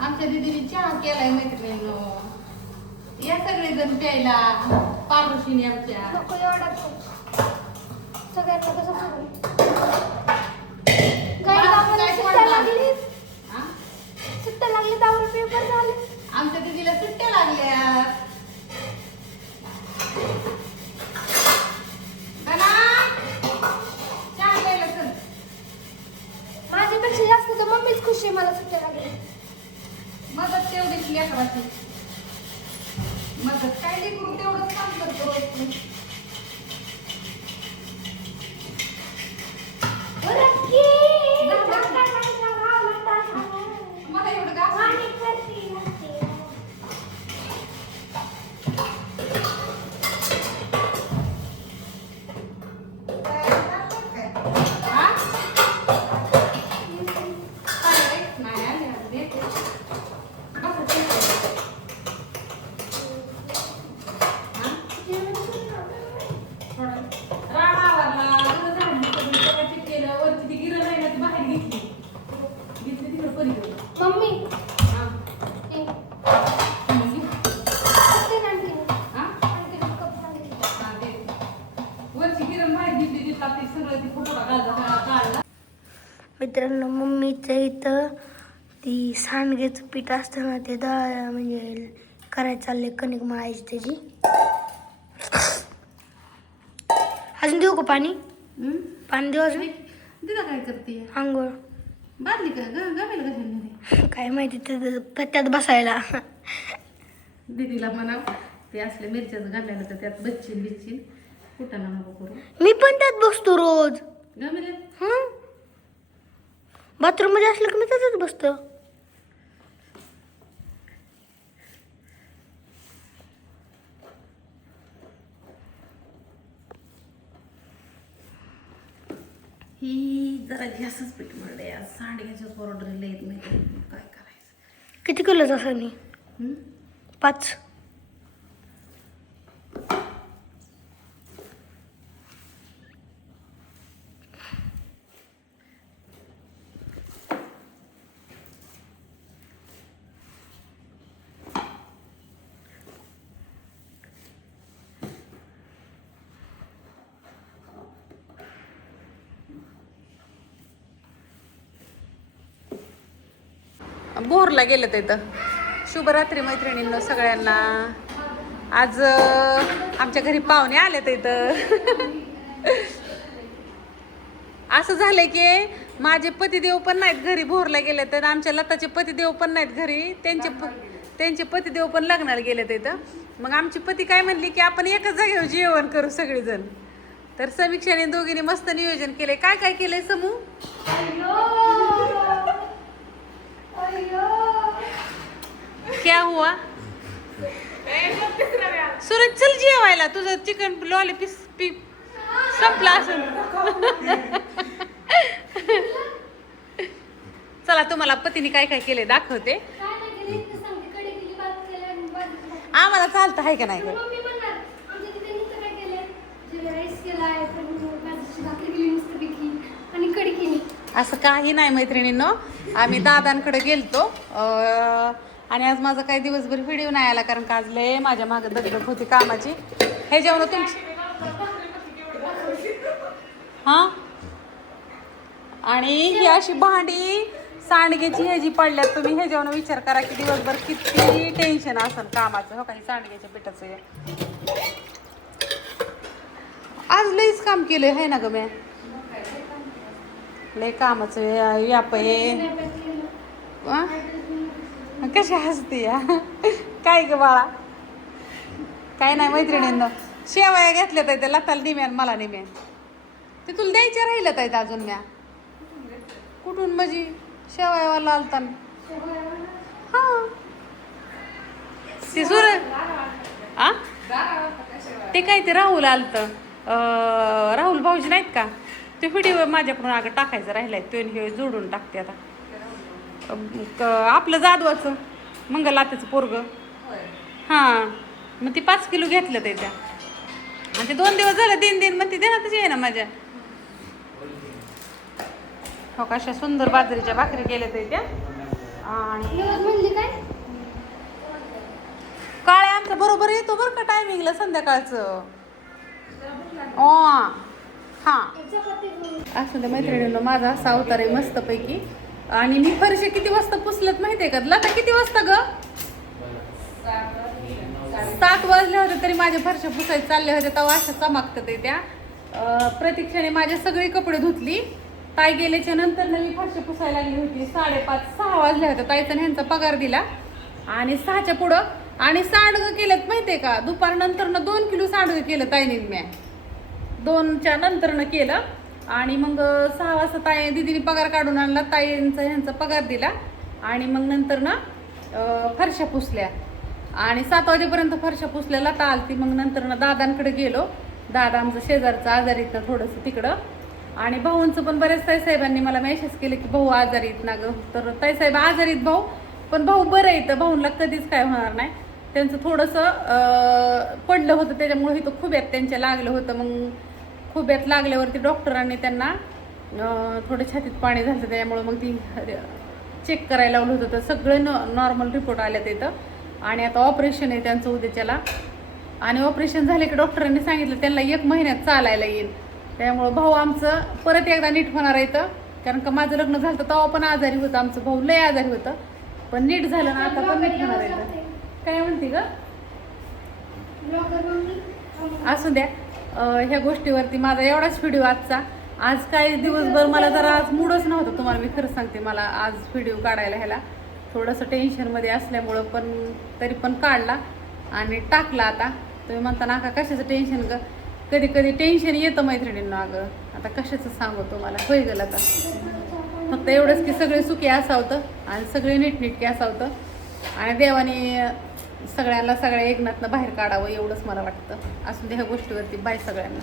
आमच्या दीदीने चहा केलाय मैत्रिणींनो. या सगळे जण प्यायला. पारुशीने आमच्या नको एवढा सगळ्यांना कसं करू सुट्ट्या लागली त्यावर पेपर झाले. आमच्या दीदीला सुट्ट्या लागल्या. माझ्यापेक्षा जास्त तर मम्मीच खुश आहे मला सुट्ट्या लागली. मदत तेवढीच लेकराची. मदत काय लेकरू तेवढंच काम करतो रोज. मला एवढं गाव मम्मी मित्रांनो मम्मीच्या इथं ती सांडग्याचं पीठ असतं ना ते म्हणजे करायचं चाललंय कणिक मळायची त्याची. अजून देऊ का पाणी? पाणी देऊ अजून? दिदा काय करते? आंघोळ बादली का गमेल कशाने? काय माहिती त्यात बसायला. दीदीला म्हणा ते असले मिरच्याचं गमेल तर त्यात बच्चीन बिच्चीन कुठाना नको करू. मी पण त्यात बसतो रोज. गमेल बाथरूम मध्ये असलं की मी त्यातच बसतो. ही जरा गॅसच पीठ म्हणले आज सांडग्याच्या ऑर्डरला येत नाही काय करायचं. किती किलोच असं नाही? 5. बोरला गेलं तिथं. शुभरात्री मैत्रिणींनो सगळ्यांना. आज आमच्या घरी पाहुणे आले तिथं. असं झालंय की माझे पतिदेव पण नाहीत घरी, भोरला गेले तर. आमच्या लताचे पतिदेव पण नाहीत घरी, त्यांचे पतिदेव पण लग्नाला गेले तिथं. मग आमची पती काय म्हणली की आपण एकाच जागेवर जेवण करू सगळेजण. तर समीक्षाने दोघींनी मस्त नियोजन केलंय. काय काय केलंय समू? क्या हुआ? सूरज चल जेवायला. तुझं चिकन लॉलीपॉप संपला असेल. चला तुम्हाला पतीने काय काय केले दाखवते. आम्हाला चालतं आहे का नाही का? असं काही नाही मैत्रिणींनो. आम्ही दादांकडे गेलतो आणि आज माझा काही दिवसभर व्हिडिओ नाही आला कारण का आज लय माझ्या मागे दगदग होती कामाची. हे जेवण तुमची हां. आणि ही अशी भांडी सांडग्याची ह्याची पडल्यात. तुम्ही हे जेवण विचार करा की दिवसभर किती टेन्शन असेल कामाचं. हो काही सांडग्याच्या पिठाचं आज लईच काम केलंय है ना ग म्या. लय कामाचं व्याप आहे. कशी हसते या काय ग बाळा? काय नाही मैत्रिणींना शेवया घेतल्या तर त्या लताला निम्यान मला निम्यान. ते तुला द्यायच्या राहिलं तर अजून म्या. कुठून म्हणजे शेवयावाला आलता हा ते आ ते काय ते राहुल आलतं. राहुल भाऊजी नाहीत का ते व्हिडिओ माझ्याकडून अगं टाकायचं राहिलाय. तो हे जोडून टाकते आता. आपलं जाधवाचं मंगलातेचं पोरगं हां. मग ती 5 किलो घेतलं ते त्या. आणि ते 2 दिवस झालं 3 दिन मग ती देण्यातच आहे ना माझ्या. हो कशा सुंदर बाजरीच्या भाकरी केल्या ते त्या आणि म्हणजे काय काळे आमच्या बरोबर येतो बरं का टायमिंगला संध्याकाळचं हां असं त्या मैत्रिणीनं माझा असा अवतार आहे मस्तपैकी. आणि मी फरशी किती वाजता पुसलत माहितीये का लता? किती वाजता ग? 7 वाजले होते तरी माझ्या फरशा पुसायला चालले होते तेव्हा अशा चमकतात त्या. प्रतीक्षाने माझे सगळे कपडे धुतली. ताई गेल्याच्या नंतर मी फरशी पुसायला लागली होती. 5:30-6 वाजले होते. ताईचा ह्यांचा पगार दिला आणि 6च्या पुढं आणि सांडगं केलं माहितीये का? दुपारनंतर 2 किलो सांडगं केलं ताईने म्या 2च्या नंतरनं केलं. आणि मग 6 वाजता ताई दिदीने पगार काढून आणला. ताईंचा ह्यांचा पगार दिला आणि मग नंतर ना फरशा पुसल्या आणि 7 वाजेपर्यंत फरशा पुसल्या. लता आलती. मग नंतर ना दादांकडे गेलो. दादा आमचं शेजारचं आजारीत ना थोडंसं तिकडं. आणि भाऊंचं पण बऱ्याच ताईसाहेबांनी मला मेसेज केले की भाऊ आजारीत ना गं. तर ताईसाहेब आजारीत भाऊ, पण भाऊ बरं येतं. भाऊंला कधीच काय होणार नाही. त्यांचं थोडंसं पडलं होतं त्याच्यामुळे इथं खुब्यात त्यांच्या लागलं होतं. मग खुब्यात लागल्यावरती डॉक्टरांनी त्यांना थोडं छातीत पाणी झालं त्याच्यामुळं मग ती चेक करायला लावलं होतं. तर सगळे नॉर्मल रिपोर्ट आले तिथं. आणि आता ऑपरेशन आहे त्यांचं उद्याच्याला. आणि ऑपरेशन झाले की डॉक्टरांनी सांगितलं त्यांना 1 महिन्यात चालायला येईल. त्यामुळं भाऊ आमचं परत एकदा नीट होणार येतं. कारण का माझं लग्न झालं तेव्हा पण आजारी होतं. आमचं भाऊ लय आजारी होतं पण नीट झालं ना आता पण नीट होणार येतं. काय म्हणते ग? असू द्या. ह्या गोष्टीवरती माझा एवढाच व्हिडिओ आजचा. आज काय दिवसभर मला जरा आज मूडच नव्हतं. तुम्हाला मी खरं सांगते. मला आज व्हिडिओ काढायला ह्याला थोडंसं टेन्शनमध्ये असल्यामुळं पण तरी पण काढला आणि टाकला. आता तुम्ही म्हणता ना का कशाचं टेन्शन ग? कधी कधी टेन्शन येतं मैत्रिणींना. अगं आता कशाचं सांगू तुम्हाला. होय गेलं आता फक्त एवढंच की सगळे सुखी असावतं आणि सगळे नीटनीटके असावतं आणि देवाने सगळ्यांना सगळ्या एकनाथनं बाहेर काढावं एवढंच मला वाटतं. असून ह्या गोष्टीवरती बाय सगळ्यांना.